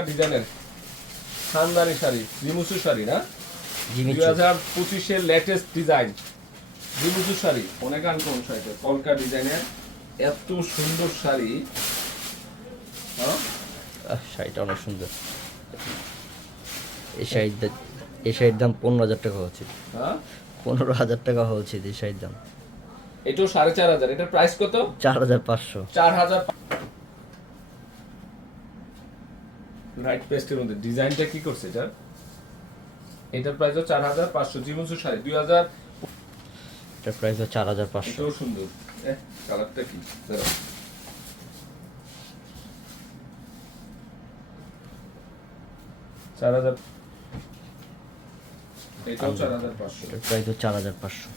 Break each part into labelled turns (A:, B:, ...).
A: ডিজাইনের খানদানি শাড়ি রিমুসু শাড়ি না? দুই হাজার পঁচিশের লেটেস্ট ডিজাইন রিমুসু শাড়ি অনেক আনকমন শাড়িটা কলকা ডিজাইনের এত সুন্দর শাড়ি। হ্যাঁ?
B: শাড়িটা অনেক সুন্দর। এই শাড়ির দা- এই শাড়ির দাম পনেরো হাজার টাকা হচ্ছে।
A: হ্যাঁ?
B: পনেরো হাজার টাকা হচ্ছে এই শাড়ির দাম।
A: এটাও সাড়ে চার হাজার। এটার প্রাইস কত?
B: চার হাজার পাঁচশো।
A: চার হাজার লাইট পেস্টের মধ্যে ডিজাইনটা কি করছে এটার এটার প্রাইস চার হাজার পাঁচশো জীবনসু শাড়ি দুই হাজার।
B: এটার প্রাইস চার হাজার পাঁচশো।
A: এটাও সুন্দর। কালারটা কি? দাঁড়াও। চার হাজার।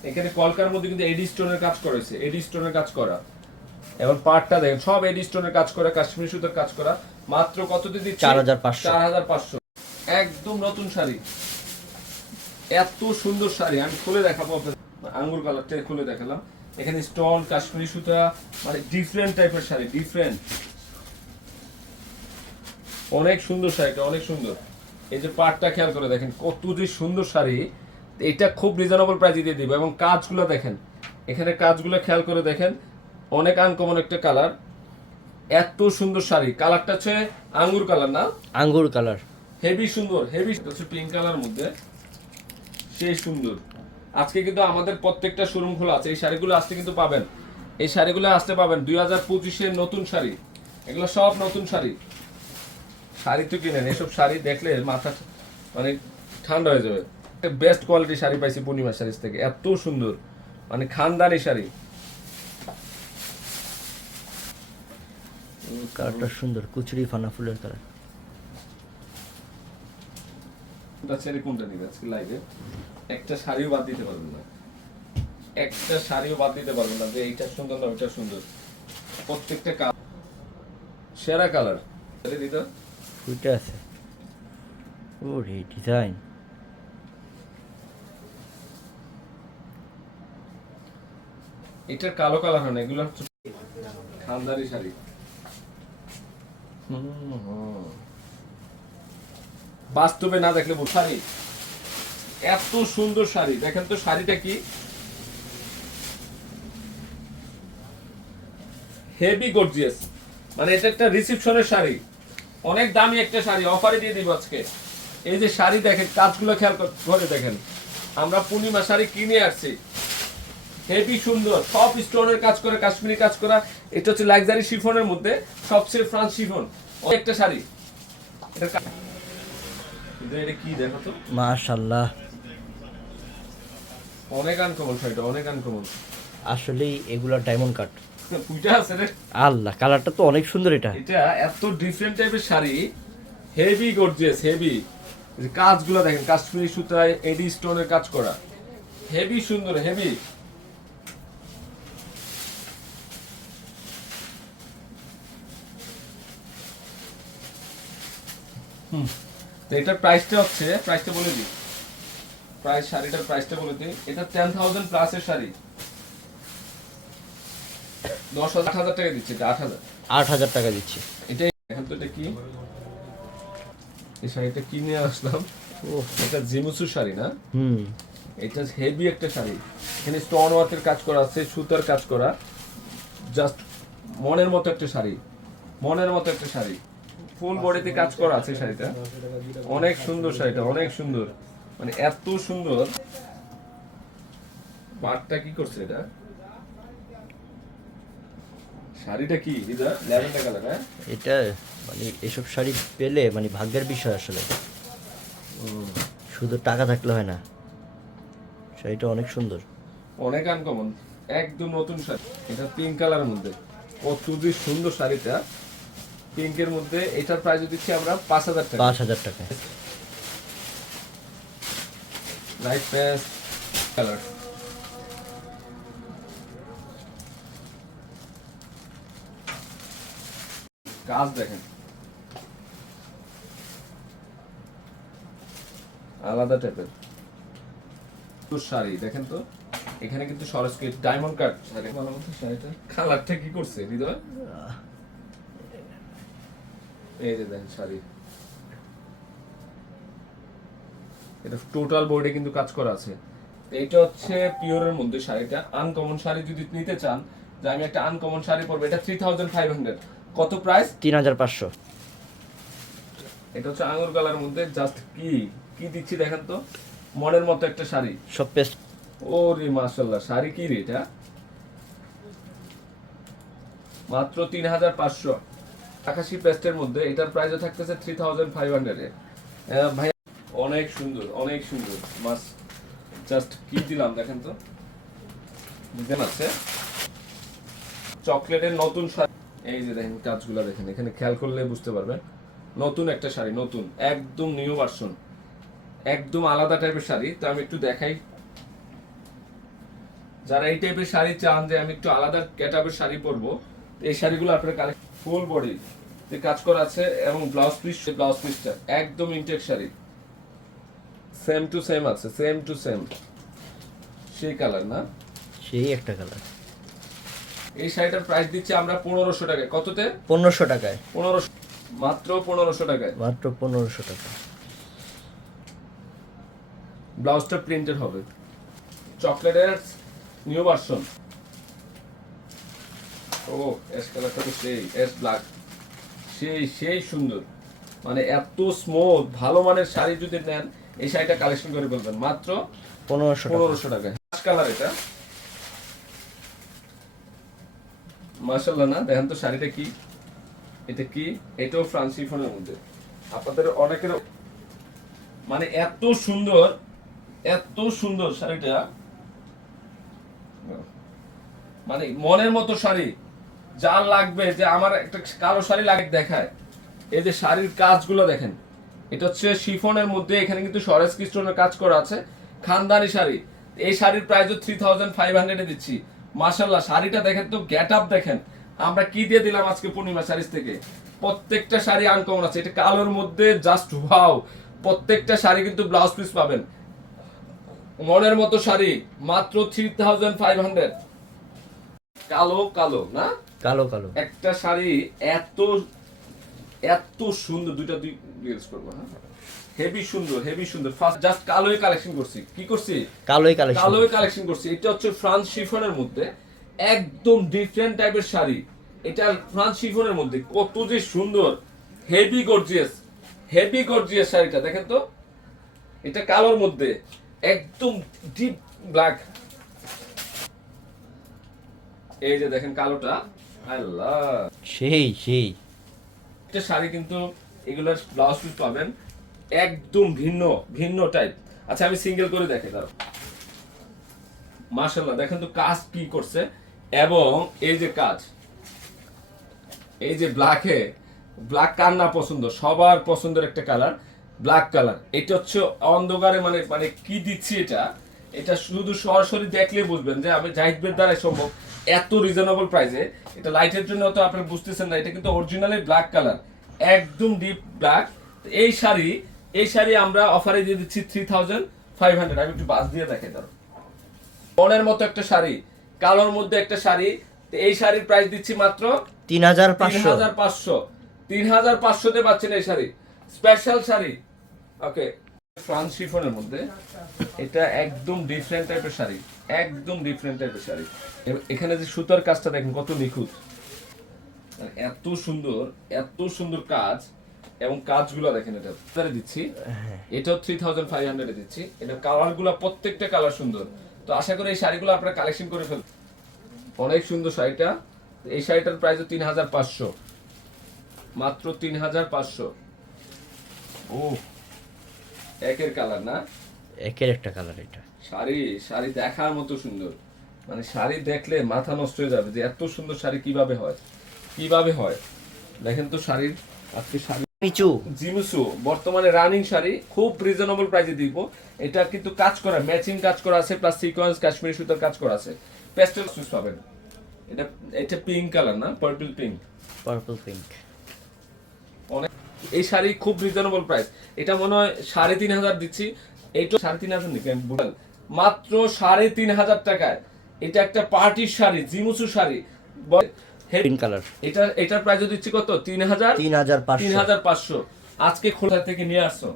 A: এখানে কলকার মধ্যে কিন্তু এডি স্টোনের কাজ করেছে। এডি স্টোনের কাজ করা। এবং পার্টটা দেখেন সব এডি স্টোনের কাজ করা কাশ্মীরি সুতার কাজ করা। মাত্র কত দিয়ে দিচ্ছি?
B: 4,500
A: চার হাজার পাঁচশো। একদম নতুন শাড়ি। এত সুন্দর শাড়ি। আমি খুলে দেখাবো আপনাদের। আঙ্গুর কালারটা খুলে দেখালাম। এখানে স্টোন কাশ্মীরি সুতা মানে ডিফারেন্ট টাইপের শাড়ি ডিফারেন্ট অনেক সুন্দর শাড়িটা অনেক সুন্দর। এই যে পাটটা খেয়াল করে দেখেন কত যে সুন্দর শাড়ি। এটা খুব রিজনেবল প্রাইসে দিয়ে দিব। এবং কাজগুলো দেখেন এখানে কাজগুলো খেয়াল করে দেখেন অনেক আনকমন একটা কালার এত সুন্দর শাড়ি। কালারটা হচ্ছে আঙ্গুর কালার না?
B: আঙ্গুর কালার।
A: হেভি সুন্দর হেভি হচ্ছে পিঙ্ক কালার মধ্যে। সেই সুন্দর। আজকে কিন্তু আমাদের প্রত্যেকটা শোরুম খোলা আছে। এই শাড়িগুলো আসতে কিন্তু পাবেন। এই শাড়িগুলো আসতে পাবেন দুই হাজার পঁচিশের নতুন শাড়ি। এগুলো সব নতুন শাড়ি। শাড়ি তো কিনেন এসব শাড়ি দেখলে মাথা মানে ঠান্ডা হয়ে যাবে। একটা বেস্ট কোয়ালিটি শাড়ি পাইছি পূর্ণিমা শাড়ির থেকে। এত সুন্দর। মানে খানদানি শাড়ি।
B: কালারটা সুন্দর কুচুরি ফানা ফুলের কালার।
A: কোনটা ছেড়ে কোনটা নিবে আজকে লাইভে একটা শাড়িও বাদ দিতে পারবেন না। একটা শাড়িও বাদ দিতে পারবেন না যে এইটা সুন্দর না ওইটা সুন্দর। প্রত্যেকটা কালার সেরা কালার। দিত।
B: ওইটা আছে। ও রে ডিজাইন
A: এটার কালো কালার হয় না এগুলো হচ্ছে খানদারি শাড়ি। বাস্তবে না দেখলে শাড়ি। এত সুন্দর শাড়ি। দেখেন তো শাড়িটা কি? হেভি গর্জিয়াস মানে এটা একটা রিসেপশনের শাড়ি। অনেক দামি একটা শাড়ি। অফারে দিয়ে দিব আজকে। এই যে শাড়ি দেখেন, কাজগুলো খেয়াল করে দেখেন। আমরা পূর্ণিমা শাড়ি কিনে আসছি। হেভি সুন্দর সব স্টোনের কাজ করে কাশ্মীরি কাজ করা। এটা হচ্ছে লাক্সারি শিফনের মধ্যে সবচেয়ে ফ্রান্স শিফন একটা শাড়ি। এটার কা- কিন্তু এটা কি দেখো তো?
B: মাশাল্লাহ
A: অনেক আনকমন শাড়িটা অনেক আনকমন
B: আসলেই এগুলা ডায়মন্ড কাট
A: আছে রে।
B: আল্লাহ কালারটা তো অনেক সুন্দর এটা।
A: এটা এত ডিফারেন্ট টাইপের শাড়ি। হেভি গর্জিয়াস হেভি কাজগুলো দেখেন কাশ্মীরি সুতায় এডি স্টোনের কাজ করা। হেভি সুন্দর হেভি তো এটার প্রাইসটা হচ্ছে প্রাইসটা বলে দিই। প্রাইস শাড়িটার প্রাইসটা বলে দিই। এটা টেন থাউজেন্ড প্লাসের শাড়ি। দশ হাজার আট হাজার টাকা দিচ্ছে এটা আট হাজার।
B: আট হাজার টাকা দিচ্ছি।
A: এটাই এখন তো এটা কি? এই শাড়িটা কিনে আসলাম?
B: ও
A: এটা জিমুসু শাড়ি না?
B: হুম।
A: এটা হেভি একটা শাড়ি। এখানে স্টোন ওয়ার্কের কাজ করা আছে সুতার কাজ করা। জাস্ট মনের মতো একটা শাড়ি। মনের মতো একটা শাড়ি। ফুল বডিতে কাজ করা আছে শাড়িটা। অনেক সুন্দর শাড়িটা অনেক সুন্দর। মানে এত সুন্দর। পাটটা কি করছে এটা? শাড়িটা কি? ল্যাভেন্ডার কালার হ্যাঁ?
B: এটা মানে এসব শাড়ি পেলে মানে ভাগ্যের বিষয় আসলে। শুধু টাকা থাকলে হয় না। শাড়িটা অনেক সুন্দর।
A: অনেক আনকমন একদম নতুন শাড়ি। এটা পিঙ্ক কালারের মধ্যে। কত যে সুন্দর শাড়িটা। পিঙ্কের মধ্যে এটার প্রাইস দিচ্ছি আমরা পাঁচ হাজার টাকা।
B: পাঁচ হাজার টাকা।
A: লাইট প্যাস কালার কাজ দেখেন। আলাদা টাইপের তো শাড়ি দেখেন তো। এখানে কিন্তু সরস্কে ডায়মন্ড কাট শাড়ি ভালো মতো শাড়িটা। কালারটা কি করছে হৃদয়? এটা টোটাল বডিতে কিন্তু কাজ করা আছে। এইটা হচ্ছে পিওরের মধ্যে শাড়িটা। আনকমন শাড়ি যদি নিতে চান যে আমি একটা আনকমন শাড়ি পরবো এটা থ্রি থাউজেন্ড ফাইভ হান্ড্রেড কত প্রাইস
B: তিন হাজার পাঁচশো।
A: এটা হচ্ছে আঙুর কালার মধ্যে জাস্ট কি কি দিচ্ছি দেখেন তো। মনের মতো একটা শাড়ি।
B: সব পেস্ট।
A: ও রে মাশাল্লাহ শাড়ি কি রে এটা? মাত্র তিন হাজার পাঁচশো। আকাশি পেস্টের মধ্যে এটার প্রাইসও থাকতেছে থ্রি থাউজেন্ড ফাইভ হান্ড্রেডে ভাই, অনেক সুন্দর অনেক সুন্দর। মাস জাস্ট কি দিলাম, দেখেন তো। ডিজাইন আছে। চকলেটের নতুন শাড়ি। এই যে দেখেন কাজগুলো দেখেন, এখানে খেয়াল করলে বুঝতে পারবেন। নতুন একটা শাড়ি, নতুন, একদম নিউ ভার্সন একদম আলাদা টাইপের শাড়ি, তো আমি একটু দেখাই। যারা এই টাইপের শাড়ি চান যে আমি একটু আলাদা ক্যাটাবের শাড়ি পরবো এই শাড়িগুলো আপনার কালেক্ট ফুল বডি যে কাজ করা আছে এবং ব্লাউজ পিস ব্লাউজ পিসটা একদম intact sari. Same to same আছে সেম টু সেম সেই কালার না?
B: সেই একটা কালার
A: এই শাড়িটার প্রাইস দিচ্ছি আমরা পনেরোশো টাকায়। কততে?
B: পনেরোশো টাকায়।
A: পনেরোশো। মাত্র পনেরোশো টাকায়।
B: মাত্র পনেরোশো টাকা।
A: ব্লাউজটা প্রিন্টেড হবে। চকলেটের নিউ ভার্সন ও এস কালারটা তো সেই এস ব্ল্যাক সেই সেই সুন্দর। মানে এত স্মুথ ভালো মানের শাড়ি যদি নেন এই শাড়িটা কালেকশন করে বলবেন। মাত্র
B: পনেরোশো টাকা।
A: পনেরোশো টাকায় কালার এটা। মাশাল্লাহ না দেখেন তো শাড়িটা কি। এটা কি? এটাও ফ্রান্সি ফোনের মধ্যে। আপনাদের অনেকের মানে এত সুন্দর এত সুন্দর শাড়িটা। মানে মনের মতো শাড়ি। যার লাগবে যে আমার একটা কালো শাড়ি লাগে দেখায়। এই যে শাড়ির কাজগুলো দেখেন, এটা হচ্ছে শিফনের মধ্যে, এখানে কিন্তু সরেস কৃষ্ণের কাজ করা আছে, খানদানি শাড়ি। এই শাড়ির প্রাইস থ্রি থাউজেন্ড ফাইভ হান্ড্রেডে দিচ্ছি। মাসাল্লাহ শাড়িটা দেখেন তো গেট আপ দেখেন। আমরা কি দিয়ে দিলাম আজকে পূর্ণিমা শাড়ির থেকে? প্রত্যেকটা শাড়ি আনকমন আছে। এটা কালোর মধ্যে জাস্ট ওয়াও প্রত্যেকটা শাড়ি কিন্তু ব্লাউজ পিস পাবেন। মনের মতো শাড়ি, মাত্র থ্রি থাউজেন্ড ফাইভ হান্ড্রেড কালো কালো, না?
B: কালো কালো।
A: একটা শাড়ি এত এত সুন্দর দুইটা দুই রিলস করব হ্যাঁ? হেভি সুন্দর হেভি সুন্দর। ফার্স্ট জাস্ট কালোই কালেকশন করছি। কি করছি?
B: কালোই কালেকশন
A: কালোই কালেকশন করছি। এটা হচ্ছে ফ্রান্স শিফনের মধ্যে একদম ডিফারেন্ট টাইপের শাড়ি। এটা ফ্রান্স শিফনের মধ্যে কত যে সুন্দর হেভি গর্জিয়াস হেভি গর্জিয়াস শাড়িটা দেখেন তো? এটা কালোর মধ্যে একদম ডিপ ব্ল্যাক এই যে দেখেন কালোটা। আল্লাহ।
B: সেই সেই।
A: একটা শাড়ি কিন্তু এগুলোর ব্লাউজ পিস পাবেন। একদম ভিন্ন ভিন্ন টাইপ আচ্ছা আমি সিঙ্গেল করে দেখে দাও মাশাল্লাহ দেখেন তো কাজ কি করছে। এবং এই যে কাজ এই যে ব্ল্যাকে ব্ল্যাক কার না পছন্দ? সবার পছন্দের একটা কালার ব্ল্যাক কালার এটা হচ্ছে অন্ধকারে মানে মানে কি দিচ্ছি এটা? এটা শুধু সরাসরি দেখলে বুঝবেন যে আমি জাহিদ বের দ্বারাই সম্ভব। এত রিজনেবল প্রাইসে এটা লাইটের জন্য তো আপনারা বুঝতেছেন না এটা কিন্তু অরিজিনালি ব্ল্যাক কালার একদম ডিপ ব্ল্যাক এই শাড়ি এই শাড়ি আমরা অফারে দিয়ে দিচ্ছি থ্রি থাউজেন্ড ফাইভ হান্ড্রেড আমি একটু বাস দিয়ে দেখে ধরো বনের মতো একটা শাড়ি কালোর মধ্যে একটা শাড়ি। এই শাড়ির প্রাইস দিচ্ছি মাত্র
B: তিন হাজার
A: তিন
B: পাঁচশো
A: হাজার পাঁচশো। তিন হাজার পাঁচশোতে পাচ্ছেন এই sari. Special sari. Okay France শিফনের মধ্যে, এটা একদম ডিফারেন্ট টাইপের শাড়ি, একদম ডিফারেন্ট টাইপের শাড়ি। এখানে যে সুতার কাজটা দেখেন, কত নিখুঁত। এত সুন্দর এত সুন্দর কাজ, এবং কাজগুলো দেখেন এটা। দিচ্ছি এটাও থ্রি থাউজেন্ড ফাইভ দিচ্ছি। এটা কালারগুলো প্রত্যেকটা কালার সুন্দর। তো আশা করি এই শাড়িগুলো আপনারা কালেকশন করে ফেল অনেক সুন্দর শাড়িটা। এই শাড়িটার প্রাইস তিন হাজার পাঁচশো। মাত্র তিন হাজার পাঁচশো। ও। একের কালার না?
B: একের একটা কালার এটা।
A: শাড়ি শাড়ি দেখার মতো সুন্দর। মানে শাড়ি দেখলে মাথা নষ্ট হয়ে যাবে যে এত সুন্দর শাড়ি কীভাবে হয়? কীভাবে হয়? দেখেন তো শাড়ির আজকে শাড়ি
B: পিচু
A: জিমুসু বর্তমানে রানিং শাড়ি খুব রিজনেবল প্রাইসে দিব। এটা কিন্তু কাজ করা ম্যাচিং কাজ করা আছে প্লাস সিকোয়েন্স কাশ্মীরি সুতার কাজ করা আছে। পেস্টেল সুইচ পাবেন। এটা এটা পিঙ্ক কালার না? পার্পল পিঙ্ক
B: পার্পল পিঙ্ক
A: অনেক এই শাড়ি খুব রিজনেবল প্রাইস এটা মনে হয় সাড়ে তিন হাজার দিচ্ছি। এইটা সাড়ে তিন হাজার আমি মাত্র সাড়ে তিন হাজার টাকায়। এটা একটা পার্টির শাড়ি জিমুসু শাড়ি।
B: পিঙ্ক কালার
A: এটা এটার প্রাইস দিচ্ছি কত? তিন হাজার?
B: তিন হাজার
A: তিন হাজার পাঁচশো। আজকে খোলা থেকে নিয়ে আসছো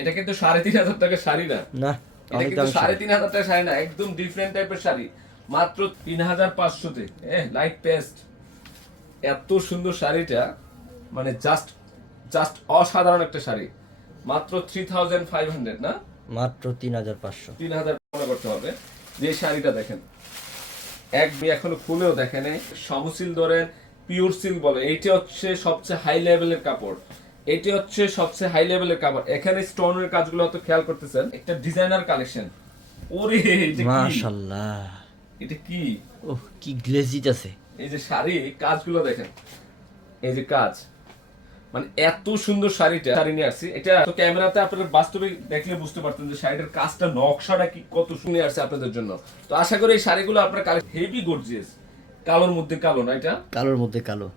A: এটা কিন্তু সাড়ে তিন হাজার টাকার শাড়ি না।
B: না
A: এটা কিন্তু সাড়ে তিন হাজার টাকার শাড়ি না একদম ডিফারেন্ট টাইপের শাড়ি। মাত্র তিন হাজার পাঁচশোতে। লাইট পেস্ট এত সুন্দর শাড়িটা মানে জাস্ট জাস্ট অসাধারণ একটা শাড়ি। মাত্র থ্রি থাউজেন্ড ফাইভ হান্ড্রেড না?
B: মাত্র তিন হাজার পাঁচশো।
A: তিন হাজার করতে হবে। যে শাড়িটা দেখেন এক বি এখনও খুলেও দেখেন সমসিল ধরেন পিওর সিল্ক বলে এইটা হচ্ছে সবচেয়ে হাই লেভেলের কাপড়। এটি হচ্ছে সবচেয়ে হাই লেভেলের কাপড়। এখানে স্টোনের কাজগুলো হয়তো খেয়াল করতেছেন। একটা ডিজাইনার কালেকশন। ওরে এটা কি?
B: মাশাল্লাহ।
A: এটা কি?
B: ওহ কি গ্লেজিট আছে
A: এই যে শাড়ি কাজগুলো দেখেন। এই যে কাজ। মানে এত সুন্দর শাড়িটা শাড়ি নিয়ে আসছি। এটা তো ক্যামেরাতে আপনারা বাস্তবে দেখলে বুঝতে পারতেন যে শাড়িটার কাজটা নকশাটা কি কত সুন্দর আসছে আপনাদের জন্য। তো আশা করি এই শাড়িগুলো আপনার হেভি গর্জিয়াস কালোর মধ্যে কালো না এটা?
B: কালোর মধ্যে কালো।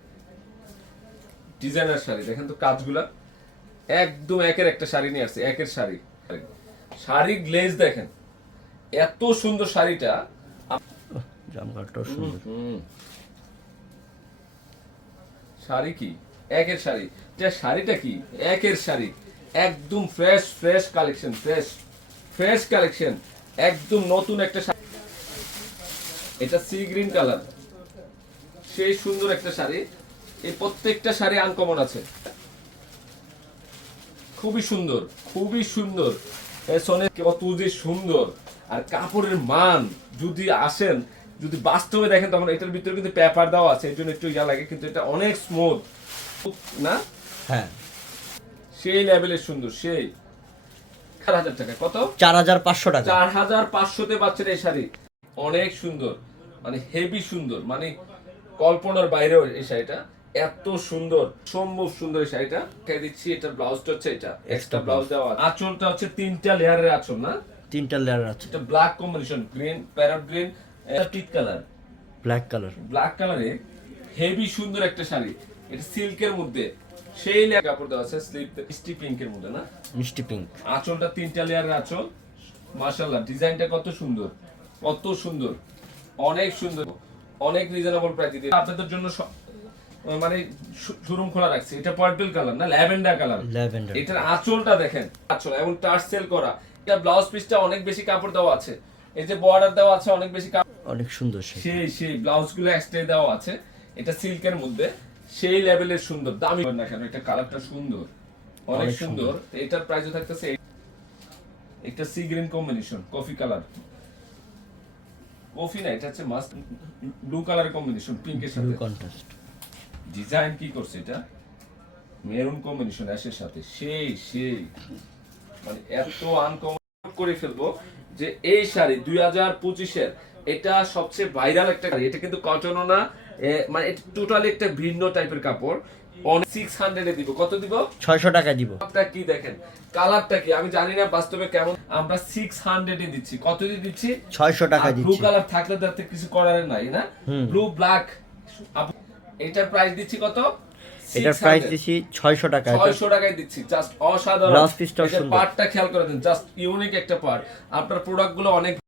A: ডিজাইনার শাড়ি। দেখেন তো কাজগুলা। একদম একের একটা শাড়ি নিয়ে আসছে একের শাড়ি। শাড়ি গ্লেজ দেখেন। এত সুন্দর শাড়িটা।
B: জামগাটাও সুন্দর।
A: শাড়ি কি? একের শাড়ি। এটা শাড়িটা কি? একের শাড়ি। একদম fresh fresh collection fresh fresh collection একদম নতুন একটা শাড়ি। এটা সি গ্রিন কালার সেই সুন্দর একটা শাড়ি। এই প্রত্যেকটা শাড়ি আনকমন আছে। খুবই সুন্দর খুবই সুন্দর। পেছনে কত যে সুন্দর। আর কাপড়ের মান যদি আসেন, যদি বাস্তবে দেখেন, তখন এটার ভিতরে কিন্তু পেপার দেওয়া আছে এই জন্য একটু ইয়া লাগে, কিন্তু এটা অনেক স্মুথ না?
B: হ্যাঁ।
A: সেই লেভেলের সুন্দর সেই। চার হাজার টাকা কত?
B: চার হাজার পাঁচশো টাকা।
A: চার হাজার পাঁচশোতে পাচ্ছেন এই শাড়ি। অনেক সুন্দর মানে হেভি সুন্দর মানে কল্পনার বাইরেও এই শাড়িটা। এত সুন্দর সম্ভব সুন্দর এই শাড়িটা। কে দিচ্ছি এটার ব্লাউজটা হচ্ছে এটা। এক্সট্রা ব্লাউজ দেওয়া। আঁচলটা হচ্ছে তিনটা লেয়ারের আঁচল না?
B: তিনটা লেয়ার আছে
A: এটা black combination green parrot green পিট কালার।
B: ব্ল্যাক কালার
A: ব্ল্যাক কালারে হেভি সুন্দর একটা শাড়ি। এটা সিল্কের মধ্যে। সেই কাপড় দেওয়া আছে স্লিপ স্টি পিঙ্কের মধ্যে না?
B: মিষ্টি পিঙ্ক।
A: আঁচলটা তিনটা লেয়ারের আঁচল। মাশাআল্লাহ ডিজাইনটা কত সুন্দর কত সুন্দর অনেক সুন্দর অনেক রিজনেবল প্রাইস দিতে। আপনাদের জন্য মানে শোরুম খোলা রাখছি। এটা পার্পল কালার না? ল্যাভেন্ডার কালার
B: ল্যাভেন্ডার
A: এটার আঁচলটা দেখেন আঁচল এবং টার্সেল করা। এটা ব্লাউজ পিসটা অনেক বেশি কাপড় দেওয়া আছে। এই যে বর্ডার দেওয়া আছে অনেক বেশি কাপড়
B: অনেক সুন্দর
A: সেই সেই ব্লাউজগুলো এক্সট্রা দেওয়া আছে। এটা সিল্কের মধ্যে। সেই লেভেলের সুন্দর। দামি না কেন এটা কালারটা সুন্দর। অনেক সুন্দর। এটার প্রাইসও থাকতেছে একটা sea green combination coffee colour coffee না এটা হচ্ছে মাস্ট ব্লু কালার কম্বিনেশন পিঙ্কের
B: ব্লু
A: সাথে।
B: কন্ট্রাস্ট
A: ডিজাইন কি করছে এটা? মেরুন কম্বিনেশন অ্যাশের সাথে। সেই সেই। মানে এত আনকমন করে ফেলব যে এই শাড়ি দুই হাজার পঁচিশের এটা সবচেয়ে ভাইরাল একটা শাড়ি। এটা কিন্তু কটনও না মানে এটা টোটালি একটা ভিন্ন টাইপের কাপড়। অনেক সিক্স হান্ড্রেডে দিব। কত দিব?
B: ছয়শো টাকা দিব।
A: কি দেখেন? কালারটা কি? আমি জানি না বাস্তবে কেমন। আমরা সিক্স হান্ড্রেডে দিচ্ছি। কত দিয়ে দিচ্ছি?
B: ছয়শো টাকা
A: ব্লু কালার থাকলে তাতে কিছু করার নাই না? ব্লু ব্ল্যাক এটার প্রাইস দিচ্ছি কত?
B: এটার প্রাইস দিচ্ছি ছয়শো টাকা। এটা
A: ছয়শো টাকায় দিচ্ছি। জাস্ট অসাধারণ।
B: সুন্দর।
A: পার্টটা খেয়াল করে দিন জাস্ট ইউনিক একটা পার্ট আপনার প্রোডাক্টগুলো অনেক